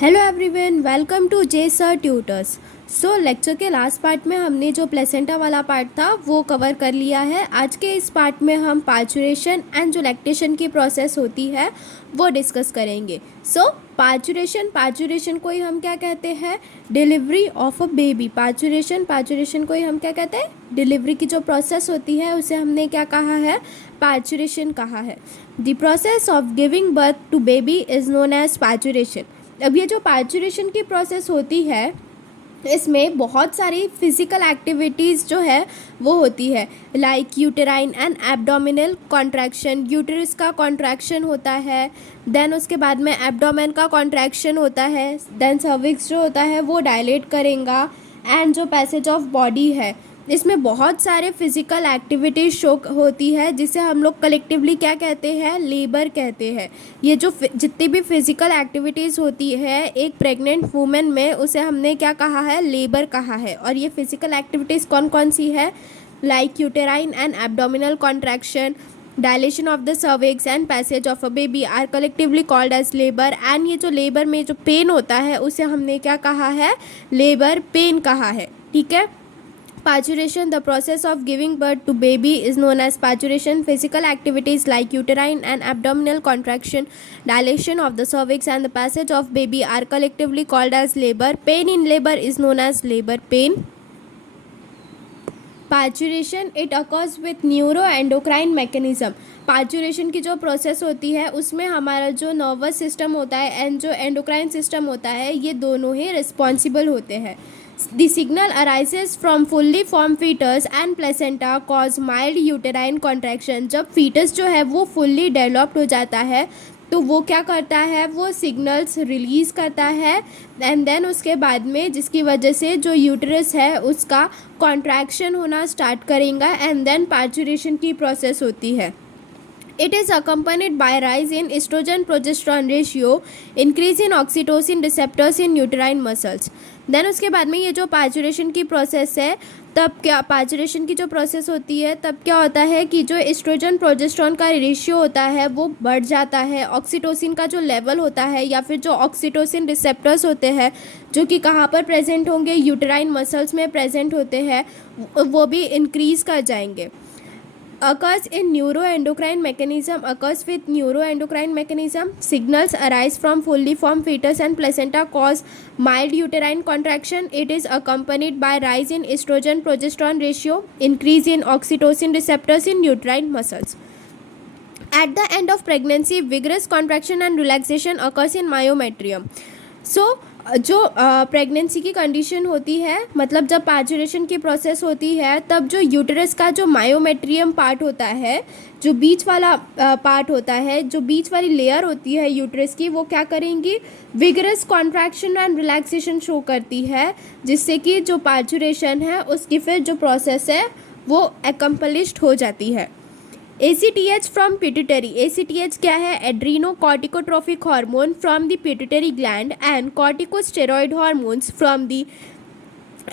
Hello everyone, welcome to J sir tutors. So lecture के last part में हमने जो प्लेसेंटा वाला पार्ट था वो कवर कर लिया है। आज के इस पार्ट में हम पार्चुरेशन एंड जो लैक्टेशन की प्रोसेस होती है वो डिस्कस करेंगे। सो पार्चुरेशन को ही हम क्या कहते हैं? Delivery of a baby. Parturition को ही हम क्या कहते हैं? डिलीवरी की जो प्रोसेस होती है उसे हमने क्या कहा है? पार्चुरेशन कहा है। The process of giving birth to baby is known as parturition. अब ये जो पार्चुरेशन की प्रोसेस होती है इसमें बहुत सारी फिजिकल एक्टिविटीज़ जो है वो होती है, like uterine and abdominal contraction. Uterus का कॉन्ट्रैक्शन होता है, देन उसके बाद में एब्डोमेन का कॉन्ट्रैक्शन होता है, देन सर्विक्स जो होता है वो डायलेट करेगा, एंड जो पैसेज ऑफ बॉडी है इसमें बहुत सारे फिजिकल एक्टिविटीज़ शो होती है जिसे हम लोग कलेक्टिवली क्या कहते हैं? लेबर कहते हैं। ये जो जितनी भी फिजिकल एक्टिविटीज़ होती है एक प्रेग्नेंट वूमेन में उसे हमने क्या कहा है? लेबर कहा है। और ये फिजिकल एक्टिविटीज़ कौन कौन सी है? Like uterine and abdominal contraction, dilation of the cervix and passage of a baby are collectively called as labour. And ये जो लेबर में जो पेन होता है उसे हमने क्या कहा है? लेबर पेन कहा है। ठीक है। Parturition, the process of giving birth to baby, is known as parturition. Physical activities like uterine and abdominal contraction, dilation of the cervix and the passage of baby are collectively called as labor. Pain in labor is known as labor pain. Parturition it occurs with neuroendocrine mechanism. Parturition की जो process होती है उसमें हमारा जो nervous system होता है and जो एंडोक्राइन सिस्टम होता है ये दोनों ही रिस्पॉन्सिबल होते हैं। The signal arises from fully form foetus and placenta cause mild uterine contraction. जब फीटस जो है वो फुल्ली डेवलप्ड हो जाता है तो वो क्या करता है? वो सिग्नल्स रिलीज़ करता है एंड देन उसके बाद में जिसकी वजह से जो यूटरस है उसका कॉन्ट्रैक्शन होना स्टार्ट करेगा एंड देन पार्चुरेशन की प्रोसेस होती है। It is accompanied by rise in estrogen-progesterone ratio, increase in oxytocin receptors in uterine muscles. Then उसके बाद में ये जो पार्चुरेशन की प्रोसेस है तब क्या पार्चुरेशन की जो प्रोसेस होती है तब क्या होता है कि जो एस्ट्रोजन प्रोजेस्टेरोन का रेशियो होता है वो बढ़ जाता है। ऑक्सीटोसिन का जो लेवल होता है या फिर जो ऑक्सीटोसिन रिसेप्टर्स होते हैं जो कि कहाँ पर प्रेजेंट होंगे? यूटराइन मसल्स में प्रेजेंट होते हैं, वो भी इंक्रीज़ कर जाएंगे। occurs in neuroendocrine mechanism, occurs with neuroendocrine mechanism. Signals arise from fully formed fetus and placenta cause mild uterine contraction. It is accompanied by rise in estrogen progesterone ratio, increase in oxytocin receptors in uterine muscles. At the end of pregnancy, vigorous contraction and relaxation occurs in myometrium. So जो pregnancy की condition होती है, मतलब जब parturition की process होती है तब जो यूटरस का जो मायोमेट्रियम पार्ट होता है, जो बीच वाला पार्ट होता है, जो बीच वाली लेयर होती है यूटरस की, वो क्या करेंगी? Vigorous contraction and relaxation show करती है जिससे कि जो पार्चुरेशन है उसकी फिर जो प्रोसेस है वो एकम्पलिश्ड हो जाती है। ACTH from pituitary. ACTH क्या है? Adreno corticotrophic hormone from the pituitary gland and corticosteroid hormones from the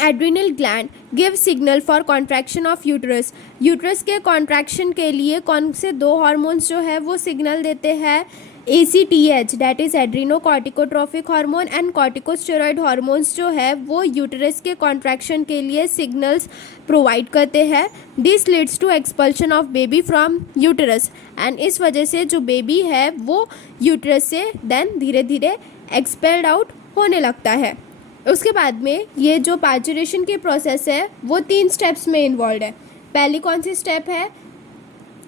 adrenal gland give signal for contraction of uterus. Uterus के कॉन्ट्रैक्शन के लिए कौन से दो हार्मोन्स जो है वो सिग्नल देते हैं? ACTH that is adreno corticotrophic hormone and corticosteroid hormones जो है वो यूटरस के कॉन्ट्रैक्शन के लिए सिग्नल्स प्रोवाइड करते हैं। This leads to expulsion of baby from uterus and इस वजह से जो बेबी है वो यूटरस से देन धीरे धीरे एक्सपेल्ड आउट होने लगता है। उसके बाद में ये जो पार्चुरेशन की प्रोसेस है वो 3 स्टेप्स में इन्वॉल्व है। पहली कौन सी स्टेप है?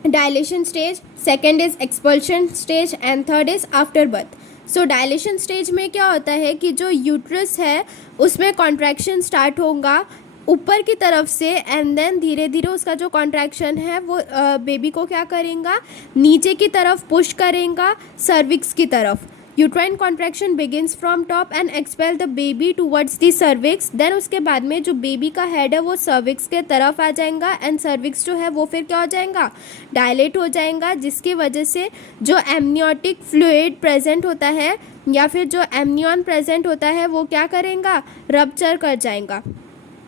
Dilation stage, second is expulsion stage and third is after birth. So dilation stage में क्या होता है कि जो यूट्रस है उसमें कॉन्ट्रैक्शन स्टार्ट होगा ऊपर की तरफ से एंड देन धीरे धीरे उसका जो कॉन्ट्रैक्शन है वो बेबी को क्या करेगा? नीचे की तरफ पुश करेगा, सर्विक्स की तरफ। Uterine contraction begins from top and expel the baby towards the cervix. Then उसके बाद में जो बेबी का हेड है वो सर्विक्स के तरफ आ जाएगा एंड सर्विक्स जो है वो फिर क्या हो जाएगा? डायलेट हो जाएगा, जिसकी वजह से जो एमनियोटिक फ्लूइड प्रेजेंट होता है या फिर जो एमनियन प्रेजेंट होता है वो क्या करेगा? रप्चर कर जाएगा।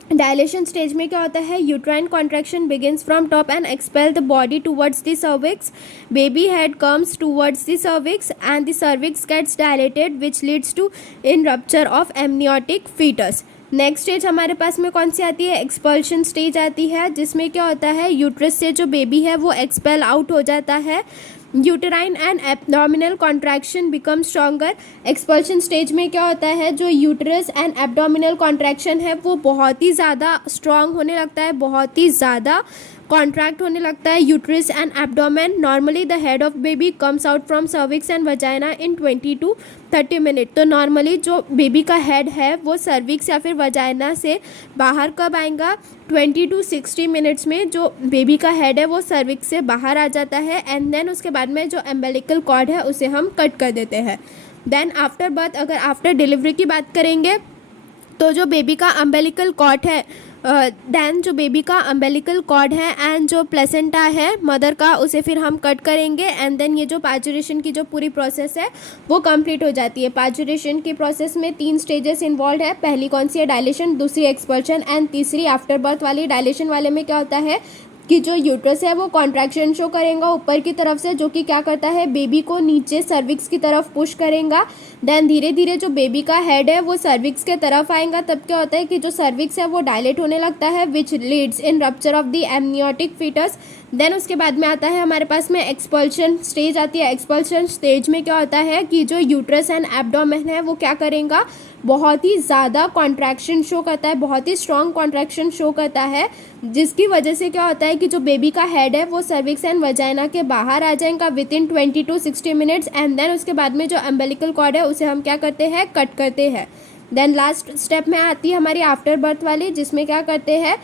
डायलेशन स्टेज में क्या होता है, uterine contraction begins from top and expel the body towards the cervix, baby head comes towards the cervix and the cervix gets dilated which leads to in rupture of amniotic foetus. Next stage हमारे पास में कौन सी आती है, expulsion stage आती है, जिसमें क्या होता है, यूट्रस से जो बेबी है वो एक्सपेल आउट हो जाता है, uterine and abdominal contraction become stronger. Expulsion stage में क्या होता है, जो यूटरस एंड एब्डोमिनल कॉन्ट्रैक्शन है वो बहुत ही ज़्यादा स्ट्रॉन्ग होने लगता है, बहुत ही ज़्यादा कॉन्ट्रैक्ट होने लगता है uterus and abdomen. Normally the head of baby comes out from cervix and vagina in 20 to 30 minute. तो नॉर्मली जो बेबी का हेड है वो सर्विक्स या फिर वजाइना से बाहर कब आएगा, 20 to 60 मिनट्स में जो बेबी का हेड है वो सर्विक्स से बाहर आ जाता है। एंड देन उसके बाद में जो एम्बेलिकल कॉर्ड है उसे हम कट कर देते हैं। देन आफ्टर बर्थ, अगर आफ्टर डिलीवरी की बात करेंगे तो जो बेबी का अम्बेलिकल कॉर्ड है, देन जो बेबी का अम्बेलिकल कॉर्ड है एंड जो प्लेसेंटा है मदर का, उसे फिर हम कट करेंगे। एंड देन ये जो पार्चुरेशन की जो पूरी प्रोसेस है वो कंप्लीट हो जाती है। पार्चुरेशन की प्रोसेस में 3 स्टेजेस इन्वॉल्व है। पहली कौन सी है, डायलेशन, दूसरी एक्सपल्शन एंड तीसरी आफ्टर बर्थ वाली। डायलेशन वाले में क्या होता है कि जो यूट्रस है वो कॉन्ट्रैक्शन शो करेगा ऊपर की तरफ से, जो कि क्या करता है, बेबी को नीचे सर्विक्स की तरफ पुश करेगा। देन धीरे धीरे जो बेबी का हेड है वो सर्विक्स के तरफ आएगा। तब क्या होता है कि जो सर्विक्स है वो डायलेट होने लगता है which leads in rupture of the amniotic foetus. Then उसके बाद में आता है हमारे पास में एक्सपल्शन स्टेज आती है। एक्सपल्शन स्टेज में क्या होता है कि जो यूट्रस एंड एब्डोमेन है वो क्या करेगा, बहुत ही ज़्यादा कॉन्ट्रैक्शन शो करता है, बहुत ही स्ट्रॉन्ग कॉन्ट्रैक्शन शो करता है, जिसकी वजह से क्या होता है कि जो बेबी का हेड है वो सर्विक्स एंड वजाइना के बाहर आ जाएगा within 20 to 60 minutes. And then उसके बाद में जो अम्बेलिकल कॉर्ड है उसे हम क्या करते हैं, कट करते हैं। देन लास्ट स्टेप में आती है हमारी आफ्टर बर्थ वाली, जिसमें क्या करते हैं,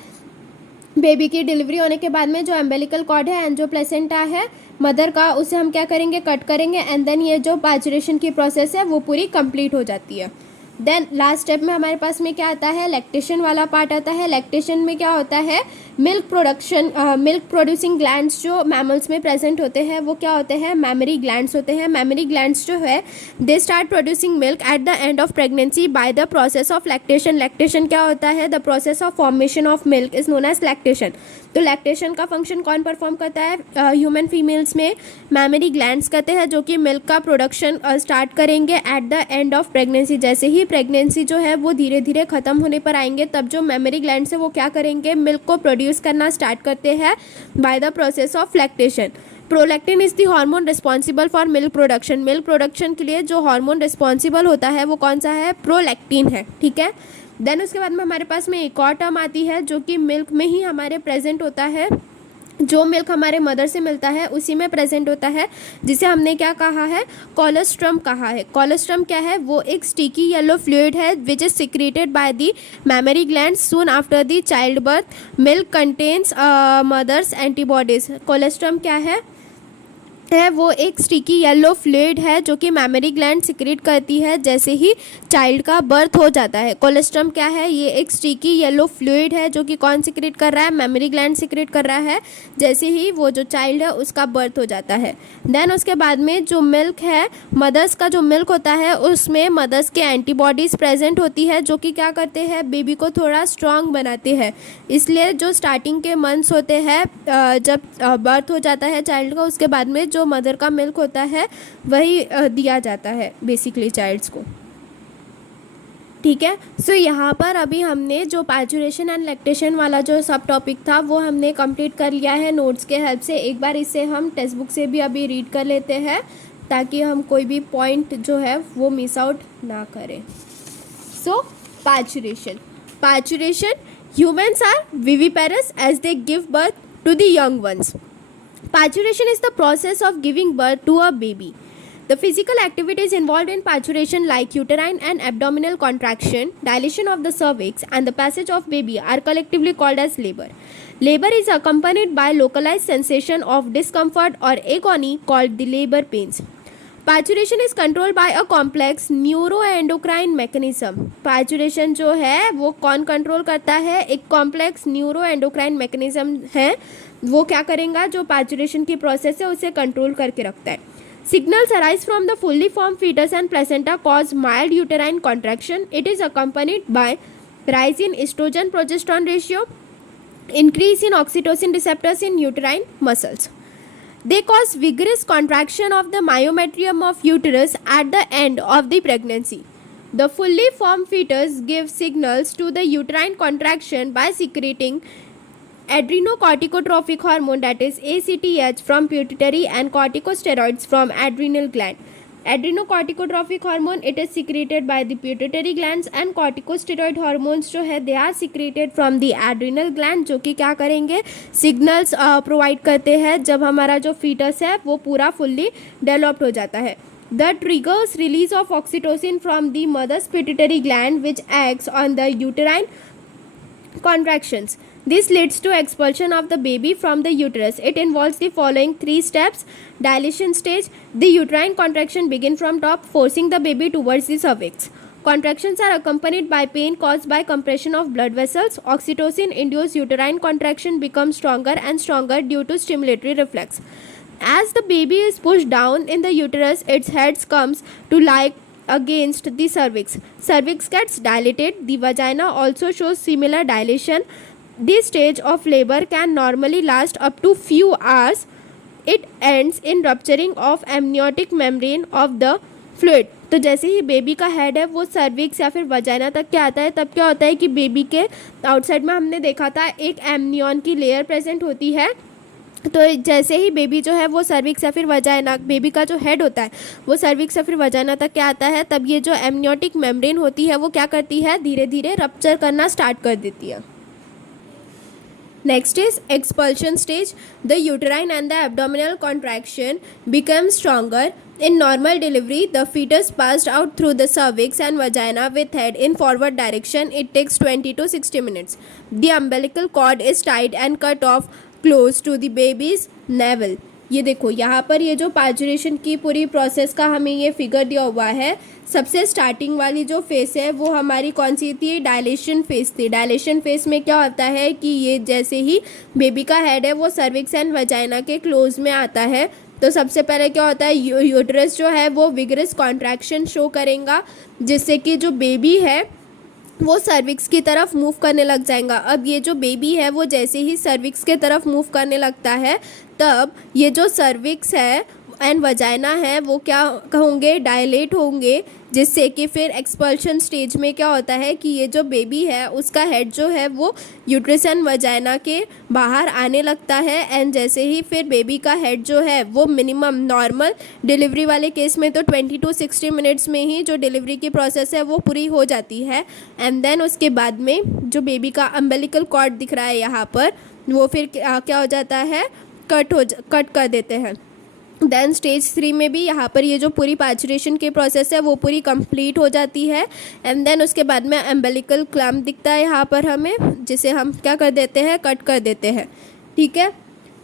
बेबी की डिलीवरी होने के बाद में जो अम्बेलिकल कॉर्ड है एंड जो प्लेसेंटा है मदर का, उसे हम क्या करेंगे, कट करेंगे। एंड देन ये जो पार्चुरेशन की प्रोसेस है वो पूरी कंप्लीट हो जाती है। देन लास्ट स्टेप में हमारे पास में क्या आता है, लैक्टेशन वाला पार्ट आता है। लैक्टेशन में क्या होता है, milk production, milk producing glands जो मैमल्स में प्रेजेंट होते हैं वो क्या होते हैं, मैमरी ग्लैंड्स होते हैं। मैमरी ग्लैंड्स जो है they start producing milk at the end of pregnancy by the process of lactation. Lactation क्या होता है, the process of formation of milk is known as lactation. तो लैक्टेशन का फंक्शन कौन परफॉर्म करता है, ह्यूमन फीमेल्स में मैमरी ग्लैंड्स करते हैं, जो कि मिल्क का प्रोडक्शन स्टार्ट करेंगे at the end of pregnancy. जैसे ही प्रेगनेंसी जो है वो धीरे धीरे ख़त्म होने पर आएंगे, तब जो मैमरी ग्लैंड्स है वो क्या करेंगे, मिल्क को प्रोड्यूस करना स्टार्ट करते हैं bye the process of lactation. Prolactin is the hormone responsible for milk production. Milk production के लिए जो हार्मोन रिस्पॉन्सिबल होता है वो कौन सा है, प्रोलैक्टिन है, ठीक है। देन उसके बाद में हमारे पास में एक और टर्म आती है जो कि मिल्क में ही हमारे प्रेजेंट होता है, जो मिल्क हमारे मदर से मिलता है उसी में प्रेजेंट होता है, जिसे हमने क्या कहा है, कोलोस्ट्रम कहा है। कोलोस्ट्रम क्या है, वो एक स्टिकी येलो फ्लूइड है which is secreted by the mammary gland soon after the child birth. Milk contains mother's antibodies. Colostrum क्या है, वो एक स्टिकी येलो फ्लूइड है जो कि मैमरी ग्लैंड सिक्रेट करती है जैसे ही चाइल्ड का बर्थ हो जाता है। कोलोस्ट्रम क्या है, ये एक स्टिकी येलो फ्लूइड है जो कि कौन सिक्रेट कर रहा है, मैमरी ग्लैंड सिक्रेट कर रहा है जैसे ही वो जो चाइल्ड है उसका बर्थ हो जाता है। देन उसके बाद में जो मिल्क है, मदर्स का जो मिल्क होता है उसमें मदर्स के एंटीबॉडीज़ प्रेजेंट होती है जो कि क्या करते हैं, बेबी को थोड़ा स्ट्रॉन्ग बनाते हैं। इसलिए जो स्टार्टिंग के मंथ्स होते हैं, जब बर्थ हो जाता है चाइल्ड का, उसके बाद में जो मदर का मिल्क होता है वही दिया जाता है बेसिकली चाइल्ड्स को, ठीक है। सो यहाँ पर अभी हमने जो पार्चुरेशन एंड लैक्टेशन वाला जो सब टॉपिक था वो हमने कंप्लीट कर लिया है नोट्स के हेल्प से। एक बार इसे हम टेक्स्ट बुक से भी अभी रीड कर लेते हैं ताकि हम कोई भी पॉइंट जो है वो मिस आउट ना करें। So parturition, humans are viviparous as they give birth to the young ones. Parturition is the process of giving birth to a baby. The physical activities involved in parturition like uterine and abdominal contraction, dilation of the cervix and the passage of baby are collectively called as labor. Labor is accompanied by localized sensation of discomfort or agony called the labor pains. Parturition is controlled by a complex neuroendocrine mechanism. Parturition जो है वो कौन control करता है, एक complex neuroendocrine mechanism है, वो क्या करेगा, जो पार्चुरेशन की प्रोसेस है उसे कंट्रोल करके रखता है। Signals arise from the fully form foetus and placenta cause mild uterine contraction. It is accompanied by rise in estrogen progesterone ratio, increase in oxytocin receptors in uterine muscles. They cause vigorous contraction of the myometrium of uterus at the end of the pregnancy. The fully formed fetus gives signals to the uterine contraction by secreting adrenocorticotropic hormone, that is ACTH, from pituitary and corticosteroids from adrenal gland. Adrenocorticotropic hormone, it is secreted by the pituitary glands, and corticosteroid hormones जो है they are secreted from the adrenal gland, जो कि क्या करेंगे, signals provide करते हैं जब हमारा जो फीटस है वो पूरा फुल्ली डेवलप्ड हो जाता है. The triggers release of oxytocin from the mother's pituitary gland, which acts on the uterine contractions. This leads to expulsion of the baby from the uterus. It involves the following 3 steps. Dilation stage. The uterine contraction begin from top, forcing the baby towards the cervix. Contractions are accompanied by pain caused by compression of blood vessels. Oxytocin-induced uterine contraction becomes stronger and stronger due to stimulatory reflex. As the baby is pushed down in the uterus, its head comes to lie against the cervix. Cervix gets dilated. The vagina also shows similar dilation. This stage of labor can normally last up to few hours. It ends in rupturing of amniotic membrane of the fluid. तो जैसे ही baby का head है वो cervix या फिर vagina तक क्या आता है, तब क्या होता है कि बेबी के आउटसाइड में हमने देखा था एक एमनियन की लेयर प्रेजेंट होती है. तो जैसे ही बेबी जो है वो सर्विक्स या फिर वजाइना, बेबी का जो हेड होता है वो सर्विक्स या फिर वजाइना तक क्या आता है, तब ये जो एमनियोटिक मेम्ब्रेन होती है वो क्या करती है, धीरे धीरे रप्चर करना स्टार्ट कर देती है. Next is expulsion stage. The uterine and the abdominal contraction become stronger. In normal delivery, the fetus passed out through the cervix and vagina with head in forward direction. It takes 20 to 60 minutes. The umbilical cord is tied and cut off close to the baby's navel. ये देखो यहाँ पर ये जो parturition की पूरी process का हमें ये फिगर दिया हुआ है. सबसे स्टार्टिंग वाली जो फेस है वो हमारी कौन सी थी, डायलेशन फेस थी. डायलेशन फेस में क्या होता है कि ये जैसे ही बेबी का हेड है वो सर्विक्स एंड वजाइना के क्लोज में आता है, तो सबसे पहले क्या होता है, यूट्रस जो है वो विगरस कॉन्ट्रैक्शन शो करेगा, जिससे कि जो बेबी है वो सर्विक्स की तरफ मूव करने लग जाएगा. अब ये जो बेबी है वो जैसे ही सर्विक्स के तरफ मूव करने लगता है, तब ये जो सर्विक्स है एंड वजाइना है वो क्या होंगे, डायलेट होंगे, जिससे कि फिर एक्सपल्शन स्टेज में क्या होता है कि ये जो बेबी है उसका हेड जो है वो यूट्रस एंड वजाइना के बाहर आने लगता है. एंड जैसे ही फिर बेबी का हेड जो है वो मिनिमम नॉर्मल डिलीवरी वाले केस में तो 20 to 60 मिनट्स में ही जो डिलीवरी की प्रोसेस है वो पूरी हो जाती है. एंड देन उसके बाद में जो बेबी का अम्बिलिकल कॉर्ड दिख रहा है यहाँ पर, वो फिर क्या हो जाता है, कट कर देते हैं. देन स्टेज 3 में भी यहाँ पर ये जो पूरी पार्चुरेशन की प्रोसेस है वो पूरी कंप्लीट हो जाती है. एंड देन उसके बाद में अम्बिलिकल क्लैम्प दिखता है यहाँ पर हमें, जिसे हम क्या कर देते हैं, कट कर देते हैं. ठीक है.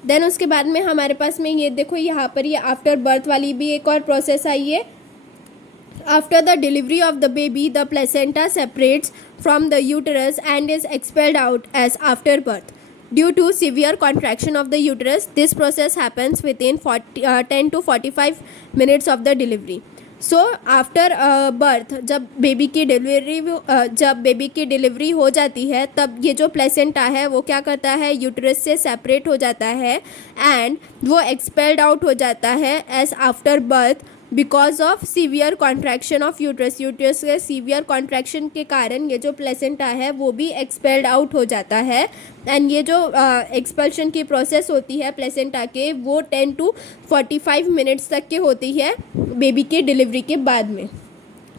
देन उसके बाद में हमारे पास में ये देखो यहाँ पर ये आफ्टर बर्थ वाली भी एक और प्रोसेस आई है. After the delivery of the baby, the placenta separates from the uterus and is expelled out as after birth. Due to severe contraction of the uterus, this process happens within 10 to 45 minutes of the delivery. So after birth, जब baby की delivery हो जाती है, तब ये जो placenta है वो क्या करता है, यूटरस से सेपरेट हो जाता है एंड वो एक्सपेल्ड आउट हो जाता है as after birth because of severe contraction of uterus. Uterus के सीवियर कॉन्ट्रैक्शन के कारण ये जो प्लेसेंटा है वो भी एक्सपेल्ड आउट हो जाता है. एंड ये जो एक्सपल्शन की प्रोसेस होती है प्लेसेंटा के, वो 10 to 45 मिनट्स तक की होती है बेबी के डिलीवरी के बाद में.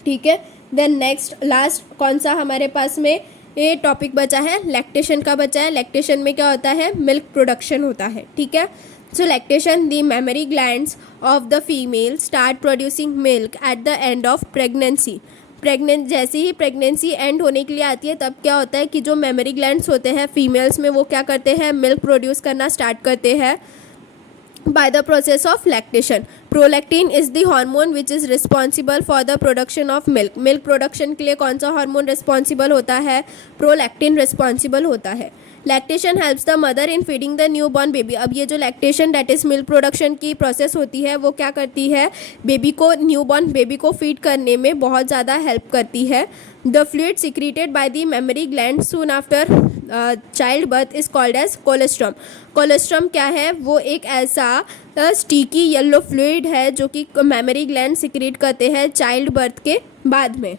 ठीक है. देन नेक्स्ट लास्ट कौन सा हमारे पास में ये टॉपिक बचा है, लैक्टेशन का बचा है. लैक्टेशन में क्या होता है, मिल्क प्रोडक्शन होता है. ठीक है. So lactation, the mammary glands of the female start producing milk at the end of pregnancy. जैसे ही प्रेगनेंसी एंड होने के लिए आती है, तब क्या होता है कि जो मेमोरी ग्लैंड्स होते हैं फीमेल्स में वो क्या करते हैं, मिल्क प्रोड्यूस करना स्टार्ट करते हैं by the process of lactation. Prolactin is the hormone which is responsible for the production of milk. Milk production के लिए कौन सा हार्मोन रिस्पॉन्सिबल होता है, प्रोलैक्टिन रिस्पॉन्सिबल होता है. Lactation helps the mother in feeding the new born baby. अब ये जो lactation that is milk production की प्रोसेस होती है वो क्या करती है, बेबी को, न्यू बॉर्न बेबी को फीड करने में बहुत ज़्यादा हेल्प करती है। The fluid secreted by the mammary gland soon after child birth is called as colostrum. Colostrum क्या है, वो एक ऐसा स्टिकी येलो फ्लूइड है जो कि मेमरी ग्लैंड सिक्रीट करते हैं चाइल्ड बर्थ के बाद में।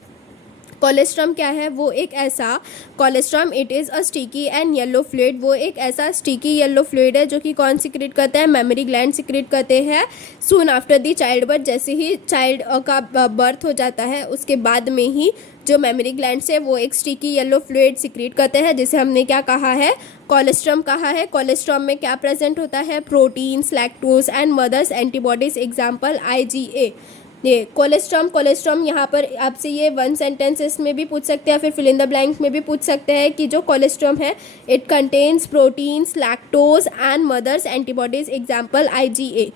कोलेस्ट्रम क्या है, वो एक ऐसा, colostrum it is a sticky and yellow fluid, वो एक ऐसा स्टिकी येलो फ्लूइड है जो कि कौन सिक्रेट करता है, मेमरी ग्लैंड सिक्रेट करते हैं soon after the child birth. जैसे ही चाइल्ड का बर्थ हो जाता है उसके बाद में ही जो मेमरी ग्लैंड से वो एक स्टिकी येलो फ्लूइड सिक्रेट करते हैं, जिसे हमने क्या कहा है, कोलेस्ट्रम कहा है। कोलेस्ट्रम में क्या प्रेजेंट होता है, proteins, lactose and mother's antibodies, example IgA। ये कोलेस्ट्रम यहाँ पर आपसे ये वन सेंटेंसेस में भी पूछ सकते हैं, फिर फिल इन द ब्लैंक में भी पूछ सकते हैं कि जो कोलेस्ट्रम है it contains proteins, lactose and mother's antibodies, example IgA।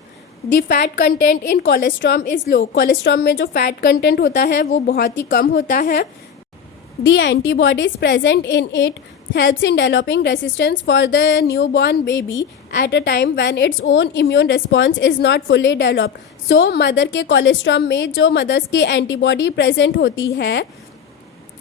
The fat content in colostrum is low. Colostrum में जो फैट कंटेंट होता है वो बहुत ही कम होता है। The antibodies present in it helps in developing resistance for the newborn baby at a time when its own immune response is not fully developed. So mother के colostrum में जो मदर्स की एंटीबॉडी प्रेजेंट होती है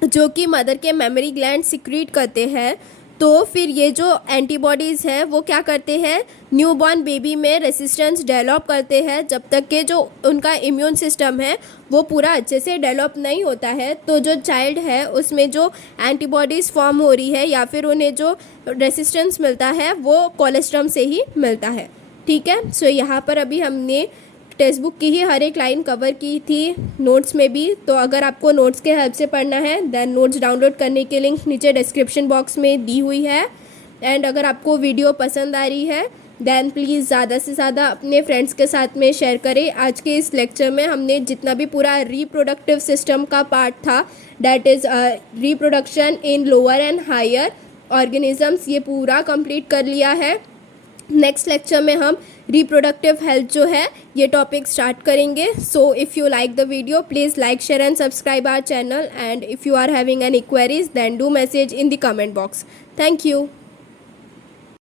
जो कि mother के mammary gland secrete करते हैं, तो फिर ये जो एंटीबॉडीज़ हैं वो क्या करते हैं, न्यूबॉर्न बेबी में रेसिस्टेंस डेवलप करते हैं जब तक कि जो उनका इम्यून सिस्टम है वो पूरा अच्छे से डेवलप नहीं होता है। तो जो चाइल्ड है उसमें जो एंटीबॉडीज़ फॉर्म हो रही है या फिर उन्हें जो रेसिस्टेंस मिलता है वो कोलेस्ट्रम से ही मिलता है। ठीक है, सो यहाँ पर अभी हमने टेक्स्ट बुक की ही हर एक लाइन कवर की थी, नोट्स में भी। तो अगर आपको नोट्स के हेल्प से पढ़ना है देन नोट्स डाउनलोड करने के लिंक नीचे डिस्क्रिप्शन बॉक्स में दी हुई है। एंड अगर आपको वीडियो पसंद आ रही है देन प्लीज़ ज़्यादा से ज़्यादा अपने फ्रेंड्स के साथ में शेयर करें। आज के इस लेक्चर में हमने जितना भी पूरा रिप्रोडक्टिव सिस्टम का पार्ट था, that is reproduction in lower and higher organisms, ये पूरा कंप्लीट कर लिया है। नेक्स्ट लेक्चर में हम रिप्रोडक्टिव हेल्थ जो है ये टॉपिक स्टार्ट करेंगे। So if you like the video please like, share and subscribe our channel, and if you are having any queries then do message in the comment box. Thank you.